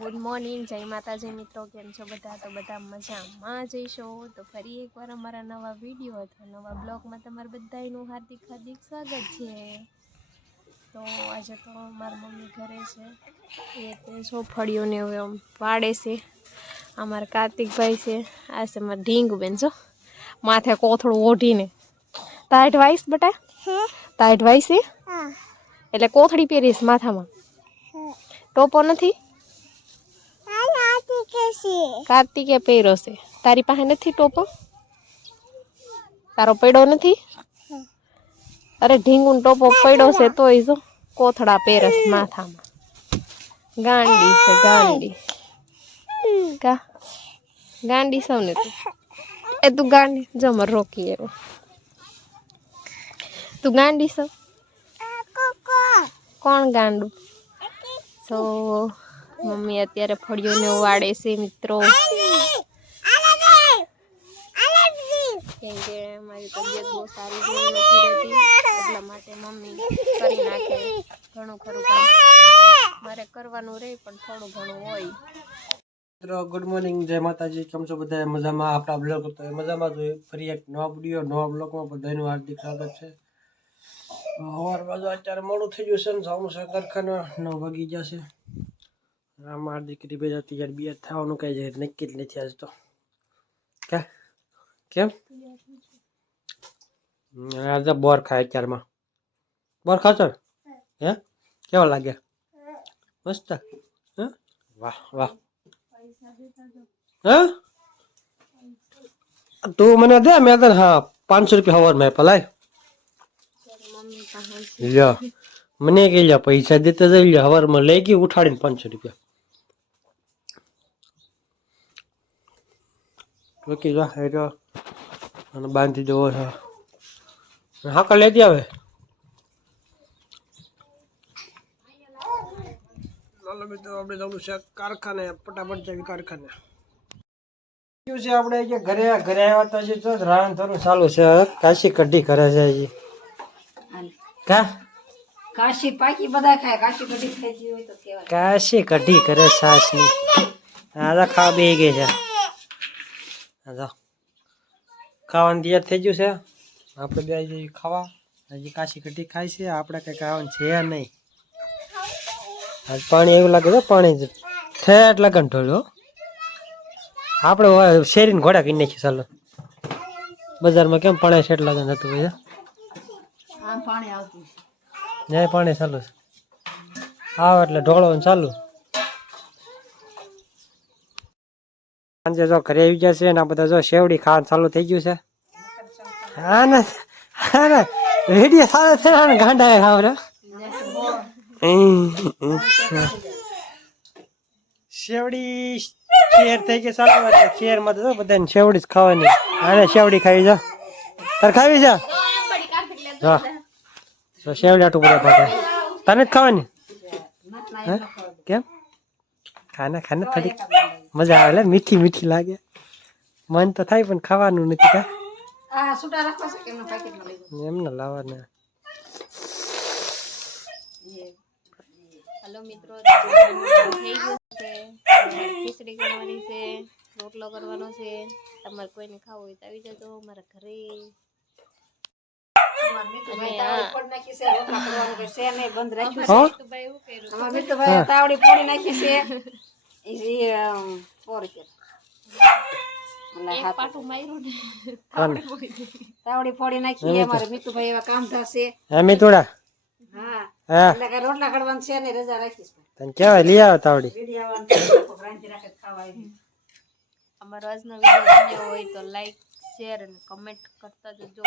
Good morning, જય માતાજી મિત્રો, કેમ છો બધા? તો બધા મજામાં જઈશો. તો ફરી એકવાર અમારા નવા વિડીયો અથવા નવા બ્લોગમાં તમારું બધાનું હાર્દિક સ્વાગત છે. તો આજે તો મારા મમ્મી ઘરે છે, એ તે સોફળીઓને હવે વાળે છે. અમારા કાર્તિકભાઈ છે, આ છે મારા ઢીંગુબેન, છો માથે કોથળું ઓઢીને. તાઈટ વાઈસ બટા, તાઈટ વાઈસ એટલે કોથળી પહેરીશ માથામાં, ટોપો નથી. કાર્તિકે પહેર્યો છે, તારી પાસે નથી ટોપો? તારો પડ્યો નથી? અરે ઢીંગુન ટોપો પડ્યો છે તોય જો કોથળા પહેરસ માથામાં. ગાંડી છે ગાંડી, કા ગાંડી સૌને તું. એ તું ગાંડી જો મર રોકી એવો, તું ગાંડી સૌ. કોણ ગાંડું? તો મમ્મી અત્યારે ફળિયોને વાળે છે મિત્રો, કેમ કે મારી તબિયત બહુ સારી નથી રહેતી, એટલા માટે મમ્મી કરી નાખે ઘણું ખરું કામ. મારે કરવાનું રહે પણ થોડું ઘણું હોય. મિત્રો ગુડ મોર્નિંગ, જય માતાજી. કેમ છો બધા? મજામાં? આપણા બ્લોગ તો મજામાં જોઈએ. ફરી એક નવા વિડીયો નવા બ્લોગમાં બધાનું હાર્દિક સ્વાગત છે. સવાર બાજુ અત્યારે મોડું થઈ ગયું છે ને જવાનું છે કારખાના, 9 વાગી ગયા છે. મારી દીકરી બે તૈયાર બિયાર થવાનું કઈ જાય નક્કી જ નથી આજ તો. કેમ આજે બોર ખાય? અત્યારમાં બોર ખાશો? હે કેવા લાગે? મસ્ત. હે વાહ વાહ. હા તું મને દે, મેં તને હા 500 રૂપિયા હવાર મેં પલાય લ્યો. મને કે લ્યો પૈસા દેતા જઈ લ્યો. હવારમાં લઈ ગઈ ઉઠાડીને 500 રૂપિયા. રોકી જા હેરો અને બાંધી દેવો છે. હા કલ લેતી આવે. ચાલો મિત્રો આપણે જવાનું છે કારખાને, ફટાફટ જઈએ કારખાને. છે આપણે કે ઘરે આવ્યા તો હજી તો રાણ થવાનું ચાલુ છે. કાશી કઢી કરે છે હજી. કા કાશી પાકી બધા ખાય, કાશી કઢી ખાઈ હોય તો કેવાય. કાશી કઢી કરે સાસની. આ ખાવા બે ગઈ છે. ખાવાનું તૈયાર થઈ ગયું છે. આપણે બે જઈએ ખાવા. હજી કાશી કઢી ખાય છે, આપણે કઈ ખાવાનું છે નહીં. આજ પાણી એવું લાગે છે, પાણી ઠેઠ લગન ઢોળ્યો. આપણે શેરીને ઘોડા કરી નાખીએ. ચાલો બજારમાં કેમ પાણી ઠેઠ લગન હતું ભાઈ? પાણી આવતું જાય પાણી ચાલુ છે. આવ એટલે ઢોળવાનું ચાલુ. સાંજે જો ઘરે આવી ગયા છે ને આ બધા જો શેવડી ખાવાનું ચાલુ થઈ ગયું છે. હા ને રેડિયો સારો છે ને ગાંડા ખાવ રે. શેવડી શેર થઈ ગઈ ચાલુ, એટલે શેરમાં તો બધાને શેવડી જ ખાવાની. આને શેવડી ખાવી છે. તારે ખાવી છે? હા તો શેવડા ટુકડા પાડે. તને જ ખાવાની? હે કેમ? ખાને થોડી મજા આવે, મીઠી મીઠી લાગે. મન તો થાય પણ ખાવાનું નથી. કા એમને લાવવાના. હલો મિત્રો, થઈ ગયું છે. ખીચડી કરવાની છે, રોટલો કરવાનો છે. તમારે કોઈને ખાવું હોય તો આવી જજો મારા ઘરે. તાવડી ફોડી નાખી છે. તાવડી ફોડી નાખી. અમારે મીઠુભાઈ એવા કામ થશે. હા એટલે રોટલા કડવાનું છે ને, રજા રાખીશ. તને કેવાય લઈ આવ તાવડી. અમારો આજનો વિડીયો ગમ્યો હોય તો લાઈક, શેર અને કમેન્ટ કરતા જજો.